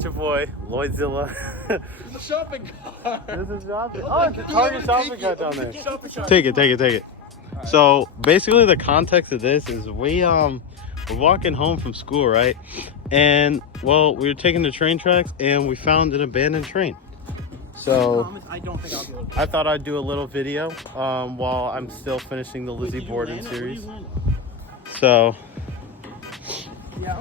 It's your boy, Lloydzilla. It's a shopping cart. This is shopping. Oh, it's a Target shopping cart down there. Take it. Right. So basically, the context of this is we're walking home from school, right? And well, we were taking the train tracks, and we found an abandoned train. So I thought I'd do a little video while I'm still finishing the Lizzie Borden series. So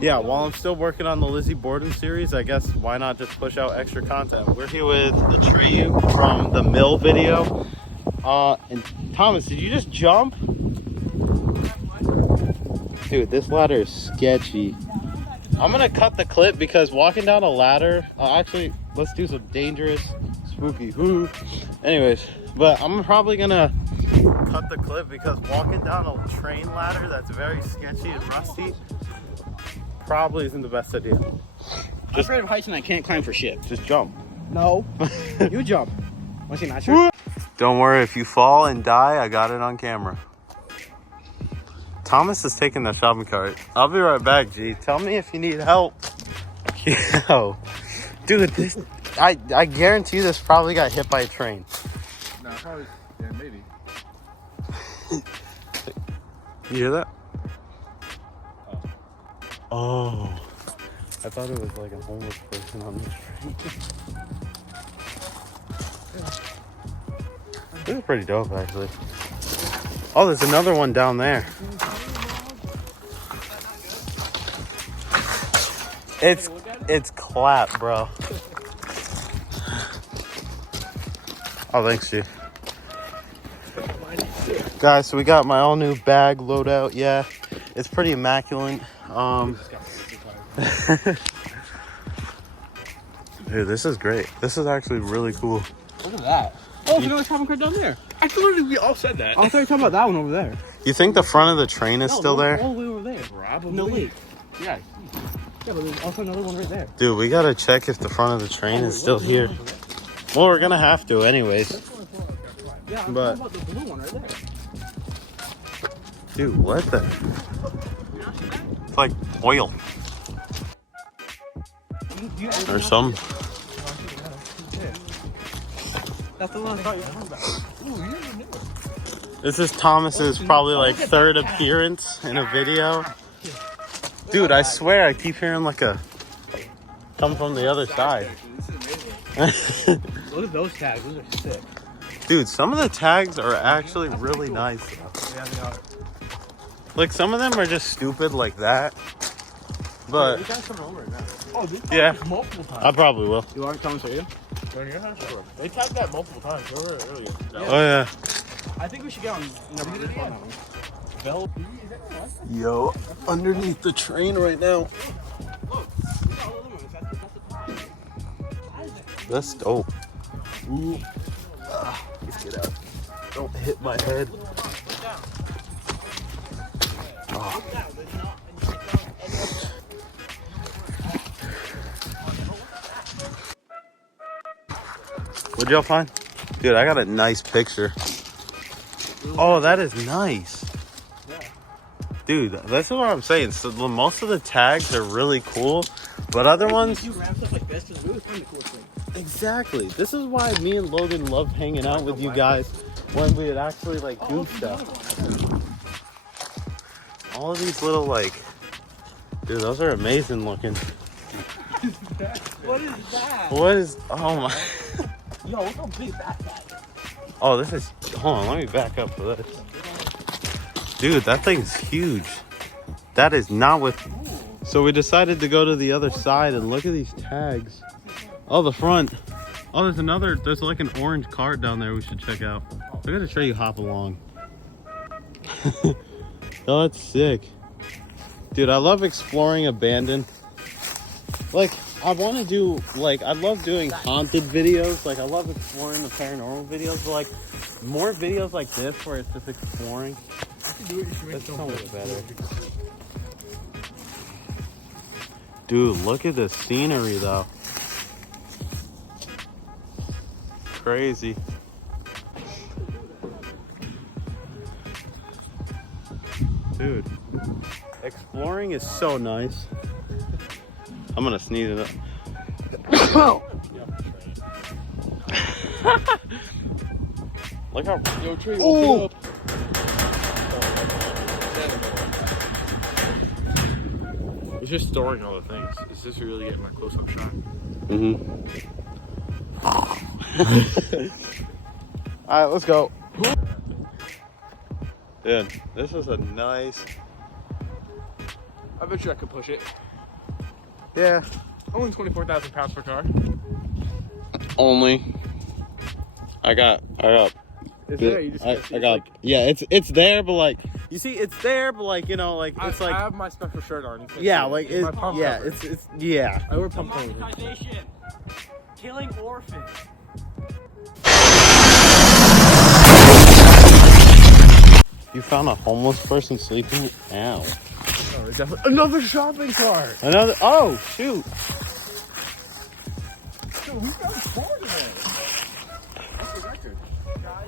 yeah, while I'm still working on the Lizzie Borden series, I guess why not just push out extra content. We're here with Atreyu from the Mill video. And Thomas, did you just jump? Dude, this ladder is sketchy. I'm gonna cut the clip because walking down a ladder, actually, let's do some dangerous, spooky, anyways, but I'm probably gonna cut the clip because walking down a train ladder that's very sketchy and rusty probably isn't the best idea. I'm afraid of heights and I can't climb for shit. Just jump. No. You jump. Want to see an answer? Don't worry, if you fall and die, I got it on camera. Thomas is taking the shopping cart. I'll be right back, G. Tell me if you need help. Yo. Dude, this, I guarantee you this probably got hit by a train. Nah, probably, yeah, maybe. You hear that? Oh. I thought it was like a homeless person on the train. This is pretty dope, actually. Oh, there's another one down there. It's clap, bro. Oh, thanks, G. Guys, so we got my all new bag loadout. Yeah, it's pretty immaculate. Dude, this is great. This is actually really cool. Look at that. Oh, there's another shopping cart down there. Actually, we all said that. I thought you were talking about that one over there. You think the front of the train is still there? All the way over there. Probably. No, wait. Yeah. Yeah, but there's also another one right there. Dude, we gotta check if the front of the train is still here. Well, we're gonna have to anyways. Yeah, I'm But- talking about the blue one right there. Dude, what the? It's like oil. Or some. That's the one I thought you were talking about. This is Thomas's probably like third appearance in a video. Dude, I swear I keep hearing like a come from the other side. Look at those tags. Those are sick. Dude, some of the tags are actually really nice though. Yeah, they are. Like some of them are just stupid like that. But You guys coming over right now? Oh, this yeah, multiple times. I probably will. You aren't coming, are you? They tagged that multiple times earlier. Oh yeah. I think we should get on number this one. Bell. Yo, underneath the train right now. That's dope. Ooh. Let's get out. Don't hit my head. Oh. What'd y'all find? Dude, I got a nice picture. Oh, that is nice. Dude, this is what I'm saying. So most of the tags are really cool, but other ones... You wrap stuff like this to really find the cool thing. Exactly. This is why me and Logan love hanging out with you guys when we would actually like do stuff. All of these little like... Dude, those are amazing looking. What is that? What is... Oh my... Yo, look how big that is. Oh, this is... Hold on, let me back up for this. Dude, that thing's huge. That is not with... So we decided to go to the other side and look at these tags. Oh, the front. Oh, there's another... There's like an orange card down there we should check out. We're gonna show you hop along. Oh, that's sick. Dude, I love exploring abandoned. Like, I want to do... Like, I love doing haunted videos. Like, I love exploring the paranormal videos. But, like, more videos like this where it's just exploring. That's so much better. Dude, look at the scenery though. Crazy. Dude, exploring is so nice. I'm gonna sneeze it up. Look how. Yo, Trey, Ooh. open up. It's just storing all the things. Is this really getting my close-up shot? All right, let's go. Dude, this is a nice. I bet you I could push it. Yeah. Only 24,000 pounds per car. Only. I got. Is there? You just I got. like, Yeah, it's there, but like, you see, it's there, but like, you know, like it's I like. have my special shirt on. You can't Yeah, see like it. My pump yeah, cover. it's yeah. I wear pump cover. Demonetization. Killing orphans. You found a homeless person sleeping? Ow. Oh, definitely. Another shopping cart. Another. Oh shoot. Dude, we found 4 today. That's the record.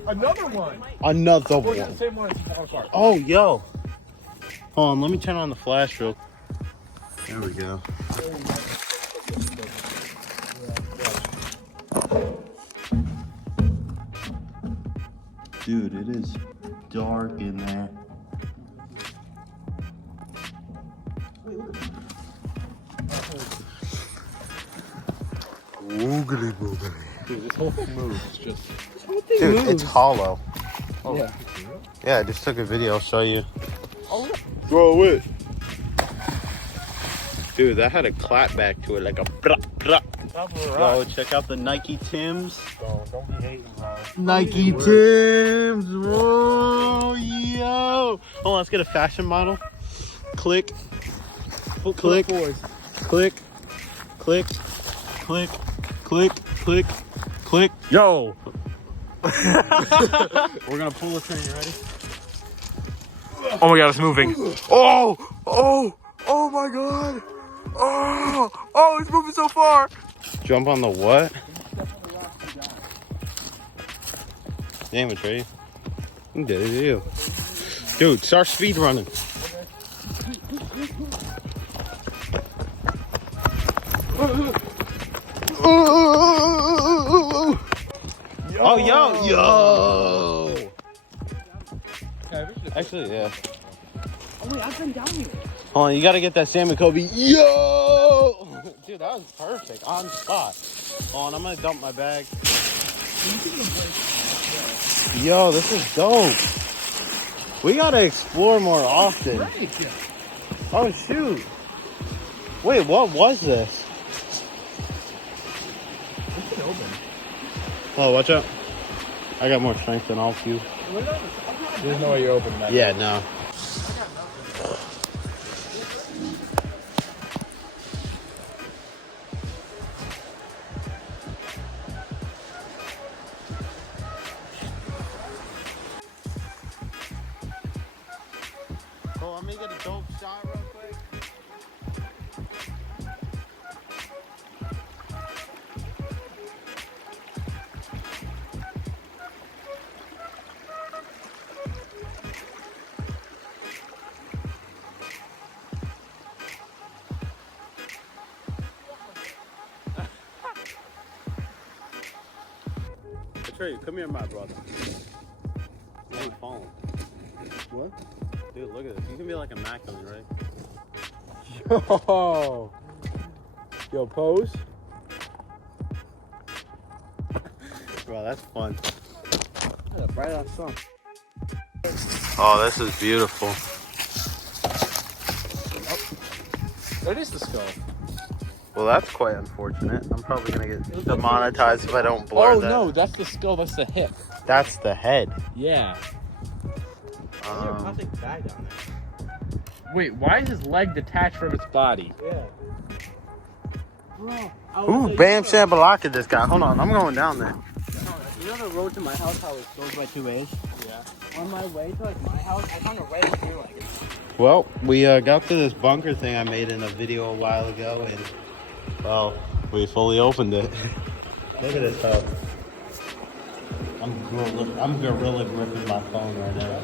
Another one. Another Or is it one. the same one as the small cart? Oh yo. Hold on, let me turn on the flash real. There we go. Dude, it is dark in there. Woogly boogly. Dude, this whole thing moves. Just. Dude, it's hollow. Oh. Yeah. Yeah, I just took a video. I'll show you. Oh, Throw it. Dude, that had a clap back to it, like a brah, brah. Yo, check out the Nike Tims. Don't be hating, bro. Nike Tims. Whoa, yo. Hold on, let's get a fashion model. Click. Click. Click. Click. Click. Click. Click. Click. Yo. We're gonna pull the train. You ready? Oh my god, it's moving. Oh! Oh! Oh my god! Oh! Oh, it's moving so far! Jump on the what? Damn it, Trey. You did it, you. Dude, start speed running. Oh, yo! Actually, yeah. Oh wait, I've been down here. Hold on, you gotta get that salmon Kobe. Yo! Dude, that was perfect. On spot. Hold on, I'm gonna dump my bag. Yo, this is dope. We gotta explore more often. Oh, shoot. Wait, what was this? Oh, watch out. I got more strength than all of you. There's no way you're opening that. Yeah, no. Oh, let me get a dope shot real quick. Trey, come here, my brother. You ain't falling. What? Dude, look at this. You can be like immaculate, right? Yo. Yo, pose. Bro, that's fun. That's a bright ass sun. Oh, this is beautiful. That is the skull. Well, that's quite unfortunate. I'm probably gonna get demonetized if I don't blur Oh that. no, that's the skull. That's the hip. That's the head. Yeah. Plastic bag down there. Wait, why is his leg detached from its body? Yeah. Bro, Ooh, bam shabalaka this guy. Hold on, I'm going down there. You know the road to my house, how it goes by 2 ways? Yeah. On my way to like my house, I found a right here like it. Well, we got to this bunker thing I made in a video a while ago, and well, we fully opened it. Look at this hub. I'm gorilla gripping my phone right now.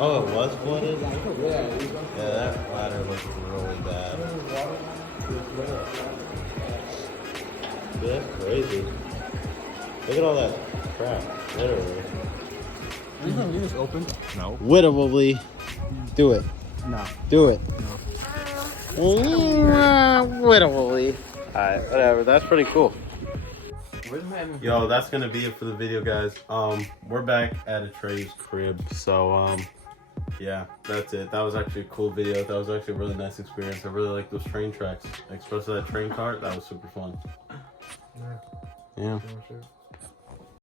Oh, it was flooded? Yeah, that ladder looks really bad. That's crazy. Look at all that crap. Literally. Are you gonna leave this open? No. Literally. Do it. No. Do it. Literally. Alright, whatever. That's pretty cool. Yo, that's gonna be it for the video, guys. We're back at a Trey's crib. So, yeah, that's it. That was actually a cool video. That was actually a really nice experience. I really like those train tracks, especially that train cart. That was super fun. Yeah.